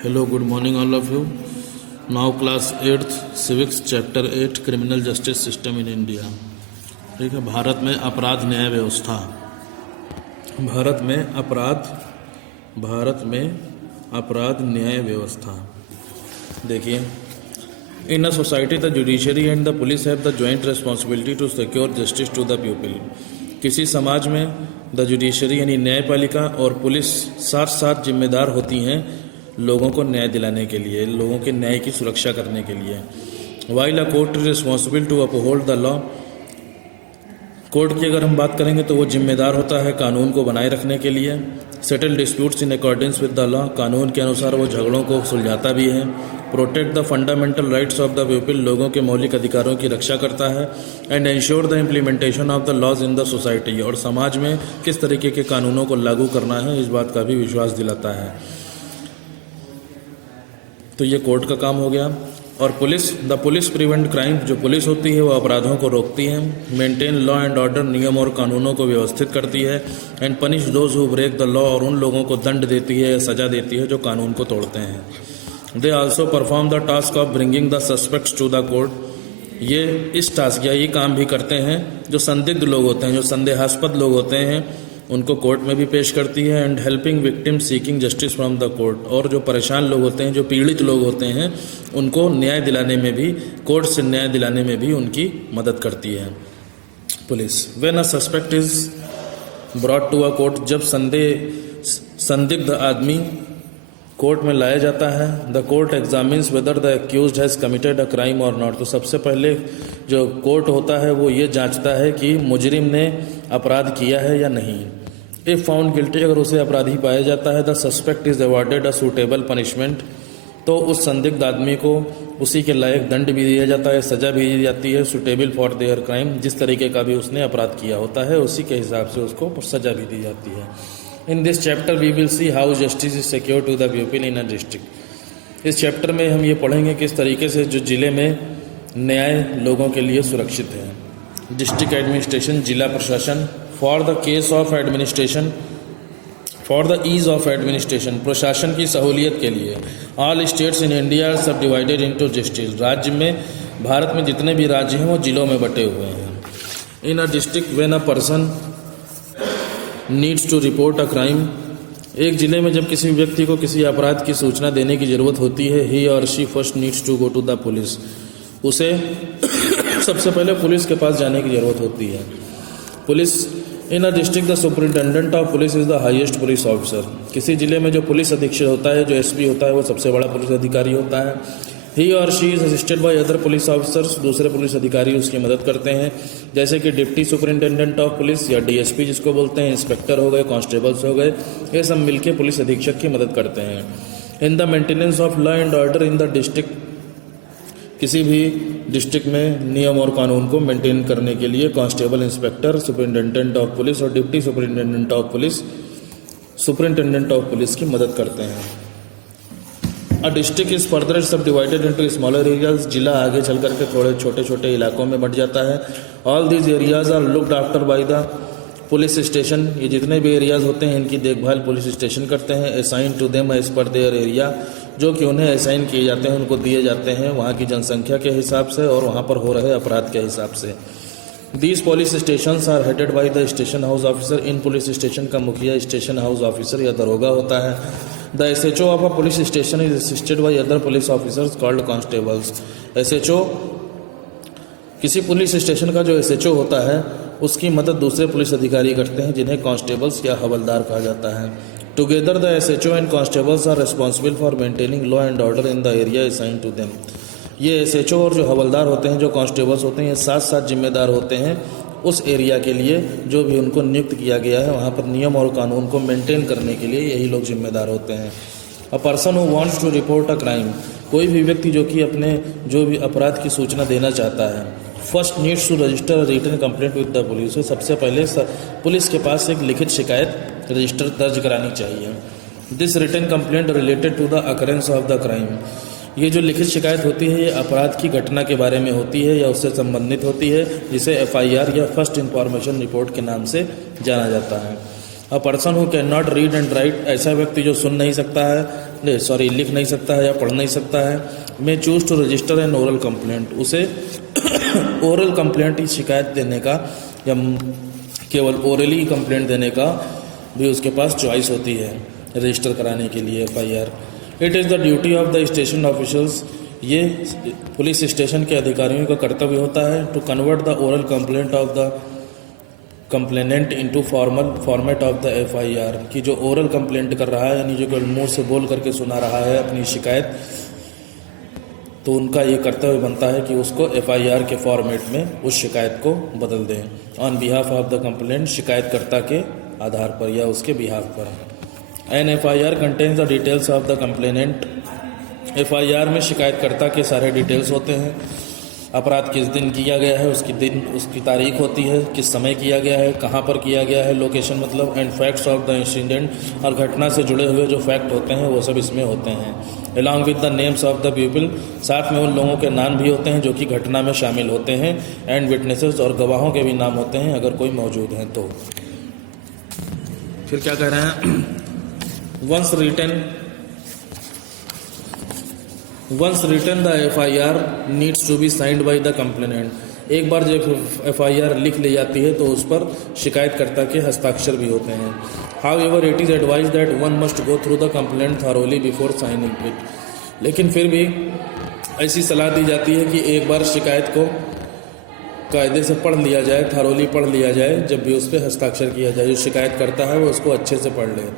Hello, good morning all of you. Now class 8th civics chapter 8 criminal justice system in India. ठीक है। भारत में अपराध न्याय व्यवस्था। भारत में अपराध न्याय व्यवस्था। देखिए, in a society the judiciary and the police have the joint responsibility to secure justice to the people. किसी समाज में द जुडिशरी यानी न्यायपालिका और पुलिस साथ साथ जिम्मेदार होती हैं लोगों को न्याय दिलाने के लिए, लोगों के न्याय की सुरक्षा करने के लिए। While a court is responsible to uphold the law. Court की अगर हम बात करेंगे तो वो जिम्मेदार होता है कानून को बनाए रखने के लिए। Settle disputes in accordance with the law. कानून के अनुसार वो झगड़ों को सुलझाता भी है। Protect the fundamental rights of the people. लोगों के मौलिक अधिकारों की रक्षा करता है। And ensure the implementation of the laws in the society. और समाज में किस तरीके के कानूनों को लागू करना है इस बात का भी विश्वास दिलाता है। तो ये कोर्ट का काम हो गया। और द पुलिस प्रिवेंट क्राइम। जो पुलिस होती है वो अपराधों को रोकती है। Maintain law and order. नियम और कानूनों को व्यवस्थित करती है। And punish those who break the law. और उन लोगों को दंड देती है या सजा देती है जो कानून को तोड़ते हैं। They also perform the task of bringing the suspects to the court. ये इस टास्क या ये काम भी करते हैं जो संदिग्ध लोग होते हैं, जो संदेहास्पद लोग होते हैं, उनको कोर्ट में भी पेश करती है। And helping victim seeking justice from the court. और जो परेशान लोग होते हैं, जो पीड़ित लोग होते हैं, उनको न्याय दिलाने में भी, कोर्ट से न्याय दिलाने में भी उनकी मदद करती है police. When a suspect is brought to a court. जब संदिग्ध आदमी कोर्ट में लाया जाता है, the court examines whether the accused has committed a crime or not. तो सबसे पहले जो कोर्ट होता है वो ये जांचता है कि मुजरिम ने अपराध किया है या नहीं। इफ फाउंड गिल्टी, अगर उसे अपराधी पाया जाता है, the suspect is awarded a suitable punishment. तो उस संदिग्ध आदमी को उसी के लायक दंड भी दिया जाता है, सजा भी दी जाती है, सूटेबल फॉर देयर क्राइम। जिस तरीके का भी उसने अपराध किया होता है उसी के हिसाब से उसको सजा भी दी जाती है। In this chapter we will see how justice is secure to the people in a district. इस चैप्टर में हम ये पढ़ेंगे किस तरीके से जो जिले में न्याय लोगों के लिए सुरक्षित है। डिस्ट्रिक्ट एडमिनिस्ट्रेशन, जिला प्रशासन। For the case of administration, for the ease of administration, प्रशासन की सहूलियत के लिए। All states in India are subdivided into district. राज्य में, भारत में जितने भी राज्य हैं वो जिलों में बटे हुए हैं। In a district when a person needs to report a crime. एक जिले में जब किसी व्यक्ति को किसी अपराध की सूचना देने की जरूरत होती है, he or she first needs to go to the police. उसे सबसे पहले पुलिस के पास जाने की जरूरत होती है। Police in a district the superintendent of police is the highest police officer. किसी जिले में जो पुलिस अधीक्षक होता है, जो एसपी होता है, वो सबसे बड़ा पुलिस अधिकारी होता है। He or she is assisted by other police officers. दूसरे पुलिस अधिकारी उसकी मदद करते हैं, जैसे कि डिप्टी सुपरिटेंडेंट ऑफ पुलिस या डीएसपी जिसको बोलते हैं, इंस्पेक्टर हो गए, कांस्टेबल्स हो गए, ये सब मिलकर पुलिस अधीक्षक की मदद करते हैं। In the maintenance of law and order in the district. किसी भी डिस्ट्रिक्ट में नियम और कानून को मेंटेन करने के लिए constable, inspector, superintendent of police और डिप्टी सुपरिटेंडेंट ऑफ पुलिस की मदद करते हैं। अ डिस्ट्रिक्ट इज फर्दर सब डिवाइडेड इनटू स्मॉलर एरियाज। जिला आगे चल करके थोड़े छोटे छोटे इलाकों में बट जाता है। All these areas are looked after by the police station. ये जितने भी एरियाज होते हैं इनकी देखभाल पुलिस स्टेशन करते हैं। Assign to them as per their area. जो कि उन्हें असाइन किए जाते हैं, उनको दिए जाते हैं वहाँ की जनसंख्या के हिसाब से और वहाँ पर हो रहे अपराध के हिसाब से। These police station are headed by the station house officer. इन पुलिस स्टेशन का मुखिया स्टेशन हाउस ऑफिसर या दरोगा होता है। The SHO of a police station is assisted by other police officers called constables. SHO, किसी पुलिस स्टेशन का जो एसएचओ होता है उसकी मदद दूसरे पुलिस अधिकारी करते हैं, जिन्हें कांस्टेबल्स या हवलदार कहा जाता है। Together the SHO and constables are responsible for maintaining law and order in the area assign to them. ये एसएचओ और जो हवलदार होते हैं, जो कांस्टेबल्स होते हैं, ये साथ साथ जिम्मेदार होते हैं उस एरिया के लिए जो भी उनको नियुक्त किया गया है, वहाँ पर नियम और कानून को मेंटेन करने के लिए यही लोग जिम्मेदार होते हैं। A person who wants to report a crime. कोई भी व्यक्ति जो कि अपने जो भी अपराध की सूचना देना चाहता है, first needs to register written complaint with the police. सबसे पहले पुलिस के पास एक लिखित शिकायत रजिस्टर दर्ज करानी चाहिए। This written complaint related to the occurrence of the crime. ये जो लिखित शिकायत होती है ये अपराध की घटना के बारे में होती है या उससे संबंधित होती है, जिसे एफआईआर या फर्स्ट इंफॉर्मेशन रिपोर्ट के नाम से जाना जाता है। अ person who can not read and right. ऐसा व्यक्ति जो सुन नहीं सकता है लिख नहीं सकता है या पढ़ नहीं सकता है, may choose to register an oral complaint, उसे ओरल कंप्लेंट शिकायत देने का या केवल ओरली कंप्लेंट देने का भी उसके पास चॉइस होती है रजिस्टर कराने के लिए FIR। It is the duty of the station officers, ये पुलिस स्टेशन के अधिकारियों का कर्तव्य होता है to convert the oral complaint of the complainant into format of the FIR, कि जो ओरल कंप्लेंट कर रहा है यानी जो मुंह से बोल करके सुना रहा है अपनी शिकायत, तो उनका ये कर्तव्य बनता है कि उसको FIR के फॉर्मेट में उस शिकायत को बदल दें on behalf of the complaint, शिकायतकर्ता के आधार पर या उसके बिहाफ पर। An FIR contains the details of the complainant, FIR में शिकायतकर्ता के सारे डिटेल्स होते हैं, अपराध किस दिन किया गया है उसकी तारीख होती है, किस समय किया गया है, कहाँ पर किया गया है, लोकेशन मतलब, and facts of the incident, और घटना से जुड़े हुए जो फैक्ट होते हैं वो सब इसमें होते हैं। Along with the names of the people, साथ में उन लोगों के नाम भी होते हैं जो कि घटना में शामिल होते हैं, एंड विटनेसेस, और गवाहों के भी नाम होते हैं अगर कोई मौजूद हैं तो। फिर क्या कह रहे हैं, Once written the FIR needs to be signed by the complainant, एक बार जब FIR लिख ली जाती है तो उस पर शिकायतकर्ता के हस्ताक्षर भी होते हैं। However, it is advised that one must go through the complaint thoroughly before signing it, लेकिन फिर भी ऐसी सलाह दी जाती है कि एक बार शिकायत को कायदे से पढ़ लिया जाए, थारोली पढ़ लिया जाए, जब भी उस पर हस्ताक्षर किया जाए, जो शिकायत करता है वो उसको अच्छे से पढ़ ले।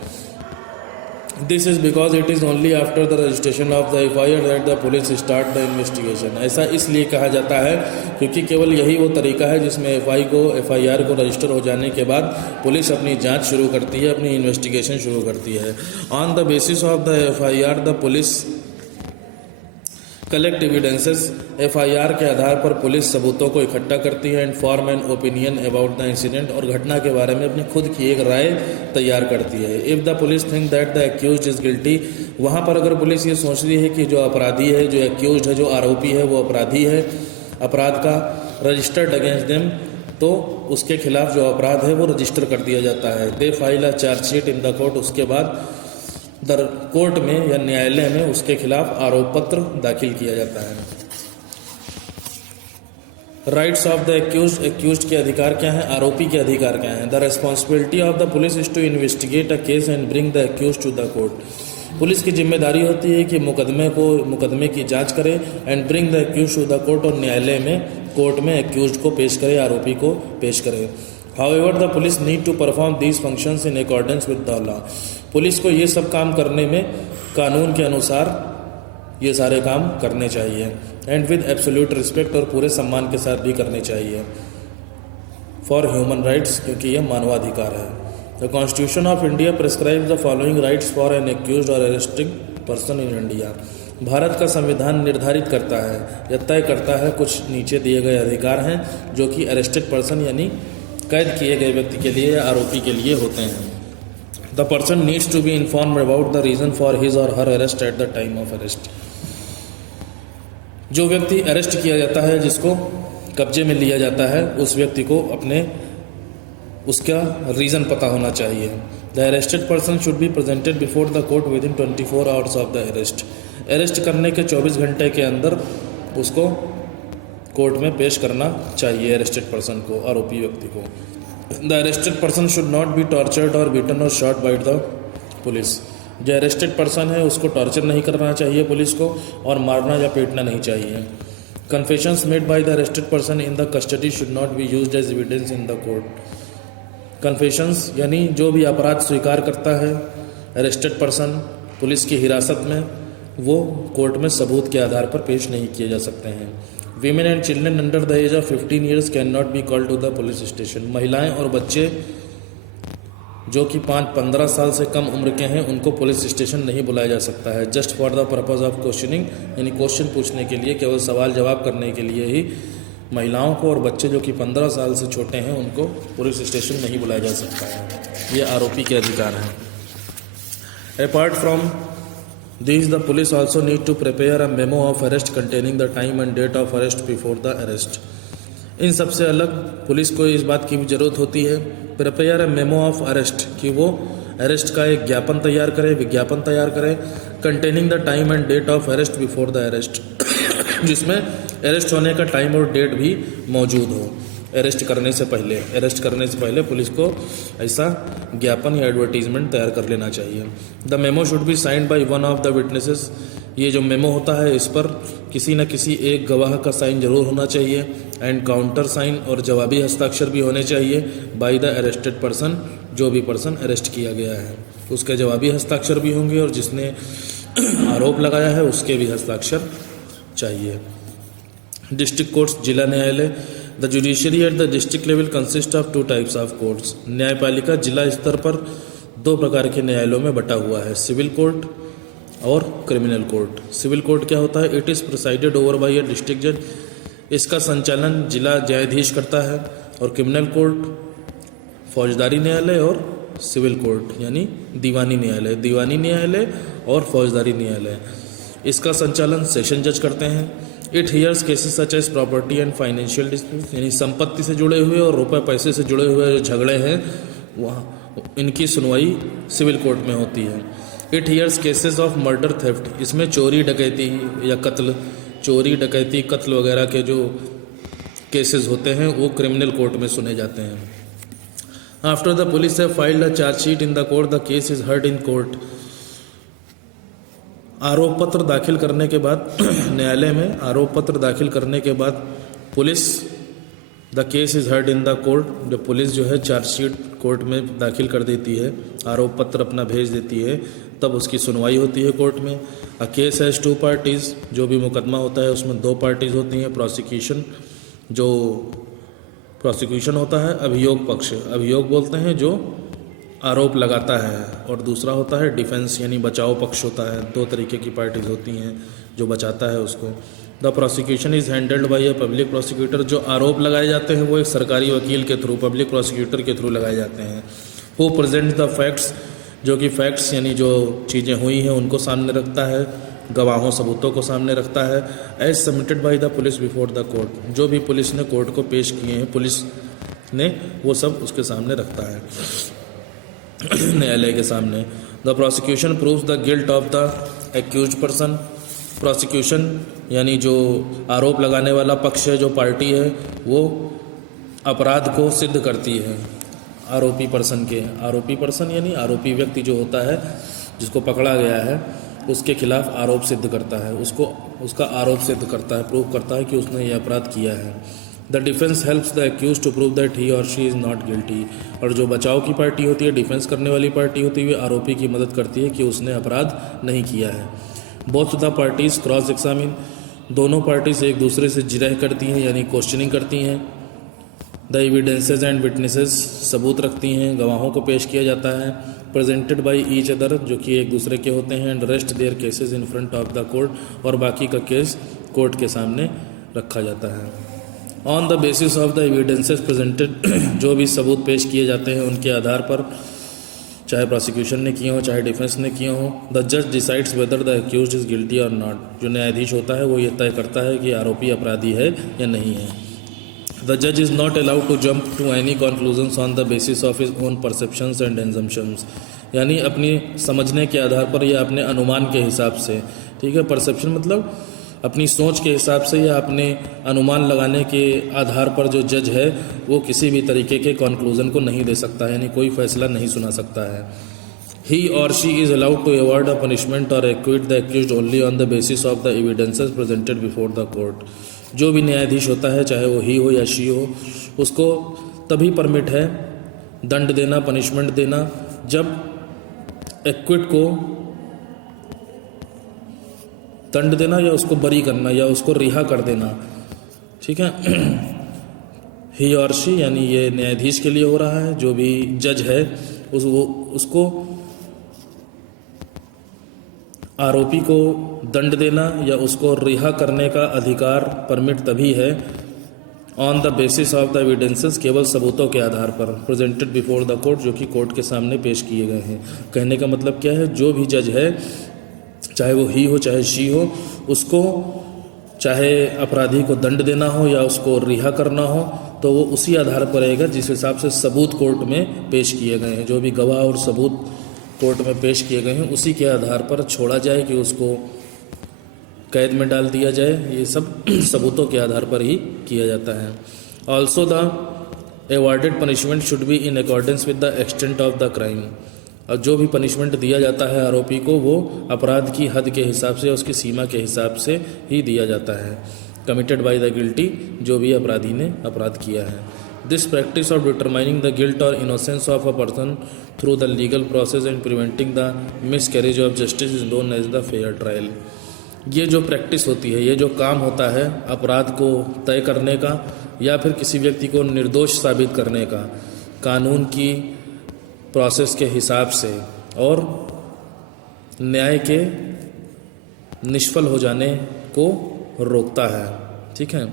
This is because it is only after the registration of the FIR that the police start the investigation, ऐसा इसलिए कहा जाता है क्योंकि केवल यही वो तरीका है जिसमें FIR को रजिस्टर हो जाने के बाद पुलिस अपनी जांच शुरू करती है, अपनी इन्वेस्टिगेशन शुरू करती है। On the basis of the FIR the police collect evidences, FIR के आधार पर पुलिस सबूतों को इकट्ठा करती है, and form an opinion about the incident, और घटना के बारे में अपनी खुद की एक राय तैयार करती है। If the police think that the accused is guilty, वहाँ पर अगर पुलिस ये सोचती है कि जो अपराधी है, जो एक्यूज्ड है, जो आरोपी है वो अपराधी है, अपराध का रजिस्टर्ड अगेंस्ट देम, तो उसके खिलाफ जो अपराध है वो रजिस्टर कर दिया जाता है। They file a chargesheet in the court, उसके बाद कोर्ट में या न्यायालय में उसके खिलाफ आरोप पत्र दाखिल किया जाता है। राइट्स ऑफ द एक्यूज्ड के अधिकार क्या हैं, आरोपी के अधिकार क्या हैं। The responsibility of the police is to investigate a case and bring the accused to the court, police की जिम्मेदारी होती है कि मुकदमे की जांच करे, and bring the accused to the court, और न्यायालय में कोर्ट में एक्यूज्ड को पेश करे, आरोपी को पेश करे। However the police need to perform these functions in accordance with the law, police को ये सब काम करने में कानून के अनुसार ये सारे काम करने चाहिए, एंड विद एब्सोल्यूट रिस्पेक्ट, और पूरे सम्मान के साथ भी करने चाहिए, फॉर ह्यूमन राइट्स, क्योंकि ये मानवाधिकार है। The constitution of India prescribe the following rights for an accused or arrested person in India, Bharat का संविधान निर्धारित करता है या तय करता है कुछ नीचे दिए गए अधिकार हैं जो कि अरेस्टेड पर्सन यानी कैद किए गए व्यक्ति के लिए या आरोपी के लिए होते हैं। The person needs to be informed about the reason for his or her arrest at the time of arrest, जो व्यक्ति अरेस्ट किया जाता है, जिसको कब्जे में लिया जाता है, उस व्यक्ति को उसका रीज़न पता होना चाहिए। The arrested person should be presented before the court with in 24 hours of the arrest करने के 24 घंटे के अंदर उसको कोर्ट में पेश करना चाहिए अरेस्टेड पर्सन को, आरोपी व्यक्ति को। The arrested person should not B tortured और बीटन और शॉट बाय द पुलिस, जो अरेस्टेड पर्सन है उसको टॉर्चर नहीं करना चाहिए पुलिस को, और मारना या पीटना नहीं चाहिए। Confessions made by the arrested person in the custody should not be used as evidence in the court, confessions यानी जो भी अपराध स्वीकार करता है अरेस्टेड पर्सन पुलिस की हिरासत में, वो कोर्ट में सबूत के आधार पर पेश नहीं किए जा सकते हैं। Women and children under the age of 15 years can not be called to the police station, महिलाएं और बच्चे जो कि 15 साल से कम उम्र के हैं उनको पुलिस स्टेशन नहीं बुलाया जा सकता है। Just for the purpose of questioning, यानी क्वेश्चन पूछने के लिए, केवल सवाल जवाब करने के लिए ही महिलाओं को और बच्चे जो कि 15 साल से छोटे हैं उनको पुलिस स्टेशन नहीं बुलाया जा सकता है। ये आरोपी के अधिकार हैं। Apart from These the police also need to prepare a memo of arrest containing the time and date of arrest before the arrest. इन सबसे अलग पुलिस को इस बात की भी ज़रूरत होती है, prepare a memo of arrest, कि वो अरेस्ट का एक ज्ञापन तैयार करे, विज्ञापन तैयार करे, containing the time and date of arrest before the arrest, जिसमें अरेस्ट होने का टाइम और डेट भी मौजूद हो। अरेस्ट करने से पहले पुलिस को ऐसा ज्ञापन या एडवर्टीजमेंट तैयार कर लेना चाहिए। The memo should be signed by one of the witnesses, ये जो मेमो होता है इस पर किसी न किसी एक गवाह का साइन जरूर होना चाहिए। एंड काउंटर साइन और जवाबी हस्ताक्षर भी होने चाहिए बाय द अरेस्टेड पर्सन, जो भी पर्सन अरेस्ट किया गया है उसके जवाबी हस्ताक्षर भी होंगे और जिसने आरोप लगाया है उसके भी हस्ताक्षर चाहिए। डिस्ट्रिक्ट कोर्ट्स, जिला न्यायालय। The judiciary at the district level consist of 2 types of courts. न्यायपालिका जिला स्तर पर 2 प्रकार के न्यायालयों में बटा हुआ है, सिविल कोर्ट और क्रिमिनल कोर्ट। सिविल कोर्ट क्या होता है? It is presided over by a district जज, इसका संचालन जिला न्यायाधीश करता है। और क्रिमिनल कोर्ट फौजदारी न्यायालय और सिविल कोर्ट यानी दीवानी न्यायालय और फौजदारी न्यायालय, इसका संचालन सेशन जज करते हैं। It hears cases such as property and financial dispute, यानी संपत्ति से जुड़े हुए और रुपए पैसे से जुड़े हुए जो झगड़े हैं वहाँ इनकी सुनवाई सिविल कोर्ट में होती है। It hears cases of murder theft, इसमें चोरी डकैती या कत्ल वगैरह के जो केसेस होते हैं वो क्रिमिनल कोर्ट में सुने जाते हैं। After the police have filed a chargesheet in the court, the case is heard in court. आरोप पत्र दाखिल करने के बाद न्यायालय में आरोप पत्र दाखिल करने के बाद police the case is heard in the court, जब पुलिस जो है चार्जशीट कोर्ट में दाखिल कर देती है, आरोप पत्र अपना भेज देती है, तब उसकी सुनवाई होती है कोर्ट में। अ केस हैज़ 2 पार्टीज़, जो भी मुकदमा होता है उसमें 2 पार्टीज़ होती हैं। प्रोसिक्यूशन होता है, अभियोग पक्ष, अभियोग बोलते हैं जो आरोप लगाता है, और दूसरा होता है डिफेंस यानी बचाव पक्ष होता है। 2 तरीके की पार्टीज होती हैं जो बचाता है उसको। The prosecution is handled by a public prosecutor, जो आरोप लगाए जाते हैं वो एक सरकारी वकील के थ्रू, पब्लिक प्रोसिक्यूटर के थ्रू लगाए जाते हैं। हु प्रेजेंट द फैक्ट्स, जो कि फैक्ट्स यानी जो चीज़ें हुई हैं उनको सामने रखता है, गवाहों सबूतों को सामने रखता है। As submitted by the police before the court, जो भी पुलिस ने कोर्ट को पेश किए हैं पुलिस ने वो सब उसके सामने रखता है न्यायालय के सामने। The prosecution proves the guilt of the accused person, prosecution यानी जो आरोप लगाने वाला पक्ष है, जो पार्टी है, वो अपराध को सिद्ध करती है आरोपी पर्सन यानी आरोपी व्यक्ति जो होता है जिसको पकड़ा गया है उसके खिलाफ आरोप सिद्ध करता है, उसका आरोप सिद्ध करता है, प्रूव करता है कि उसने ये अपराध किया है। The defence helps the accuse to prove that he or she is not guilty, और जो बचाव की पार्टी होती है, डिफेंस करने वाली पार्टी होती है, आरोपी की मदद करती है कि उसने अपराध नहीं किया है। Both the parties cross examine, दोनों पार्टीज एक दूसरे से जिरह करती हैं यानी क्वेश्चनिंग करती हैं। द एविडेंसेज एंड विटनेसेस, सबूत रखती हैं, गवाहों को पेश किया जाता है। प्रेजेंटेड बाय ईच अदर, जो कि एक दूसरे के होते हैं। And rest their cases in front of the court, और बाकी का केस कोर्ट के सामने रखा जाता है। On the basis of the evidences presented, जो भी सबूत पेश किए जाते हैं उनके आधार पर, चाहे प्रोसिक्यूशन ने किए हो चाहे डिफेंस ने किए हो, द जज decides whether the accused is guilty और नॉट, जो न्यायाधीश होता है वो ये तय करता है कि आरोपी अपराधी है या नहीं है। The judge is not allowed to jump to any conclusions on the basis of his own perceptions and assumptions, यानी अपनी समझने के आधार पर या अपने अनुमान के हिसाब से, ठीक है। परसेप्शन मतलब अपनी सोच के हिसाब से या अपने अनुमान लगाने के आधार पर जो जज है वो किसी भी तरीके के कंक्लूजन को नहीं दे सकता है, यानी कोई फैसला नहीं सुना सकता है। He or she is allowed to award a punishment or acquit the accused only on the basis of the evidences presented before the court, जो भी न्यायाधीश होता है चाहे वो ही हो या शी हो, उसको तभी परमिट है दंड देना, पनिशमेंट देना, जब एक्विट को दंड देना या उसको बरी करना या उसको रिहा कर देना, ठीक है। ही और शी यानी ये न्यायाधीश के लिए हो रहा है, जो भी जज है उसको आरोपी को दंड देना या उसको रिहा करने का अधिकार, परमिट तभी है on the basis of the evidences, केवल सबूतों के आधार पर, प्रेजेंटेड बिफोर द कोर्ट, जो कि कोर्ट के सामने पेश किए गए हैं। कहने का मतलब क्या है, जो भी जज है चाहे वो ही हो चाहे शी हो, उसको चाहे अपराधी को दंड देना हो या उसको रिहा करना हो तो वो उसी आधार पर रहेगा जिस हिसाब से सबूत कोर्ट में पेश किए गए हैं, जो भी गवाह और सबूत कोर्ट में पेश किए गए हैं उसी के आधार पर छोड़ा जाए कि उसको कैद में डाल दिया जाए, ये सब सबूतों के आधार पर ही किया जाता है। Also the awarded punishment should be in accordance with the extent of the crime, और जो भी पनिशमेंट दिया जाता है आरोपी को वो अपराध की हद के हिसाब से, उसकी सीमा के हिसाब से ही दिया जाता है। कमिटेड बाय द गिल्टी, जो भी अपराधी ने अपराध किया है। This practice of determining the guilt or innocence of a person through the legal process and preventing the miscarriage of justice is known as the fair trial. ये जो practice होती है, ये जो काम होता है अपराध को तय करने का या फिर किसी व्यक्ति को निर्दोष साबित करने का, कानून की प्रोसेस के हिसाब से और न्याय के निष्फल हो जाने को रोकता है। ठीक है,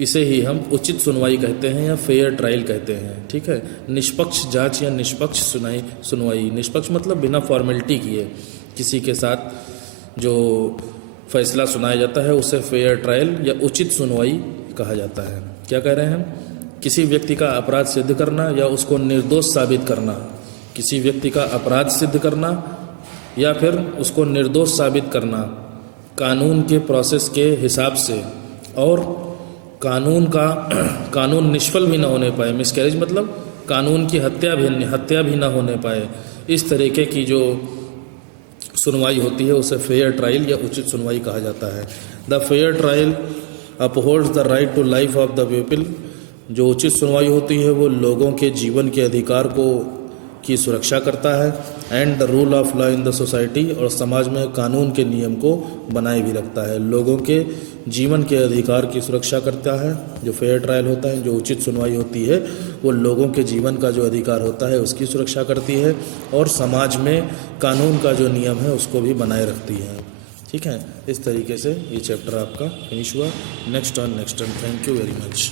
इसे ही हम उचित सुनवाई कहते हैं या फेयर ट्रायल कहते हैं। ठीक है, निष्पक्ष जांच या निष्पक्ष सुनवाई। निष्पक्ष मतलब बिना फॉर्मेलिटी किए किसी के साथ जो फैसला सुनाया जाता है उसे फेयर ट्रायल या उचित सुनवाई कहा जाता है। क्या कह रहे हैं हम? किसी व्यक्ति का अपराध सिद्ध करना या उसको निर्दोष साबित करना, किसी व्यक्ति का अपराध सिद्ध करना या फिर उसको निर्दोष साबित करना कानून के प्रोसेस के हिसाब से, और कानून निष्फल भी ना होने पाए। मिसकैरेज मतलब कानून की हत्या भी ना होने पाए। इस तरीके की जो सुनवाई होती है उसे फेयर ट्रायल या उचित सुनवाई कहा जाता है। The fair trial upholds the right to life of the people. जो उचित सुनवाई होती है वो लोगों के जीवन के अधिकार की सुरक्षा करता है। And the rule of law in the society, और समाज में कानून के नियम को बनाए भी रखता है। लोगों के जीवन के अधिकार की सुरक्षा करता है जो फेयर ट्रायल होता है। जो उचित सुनवाई होती है वो लोगों के जीवन का जो अधिकार होता है उसकी सुरक्षा करती है और समाज में कानून का जो नियम है उसको भी बनाए रखती है। ठीक है, इस तरीके से ये चैप्टर आपका फिनिश हुआ। Next on thank you very much.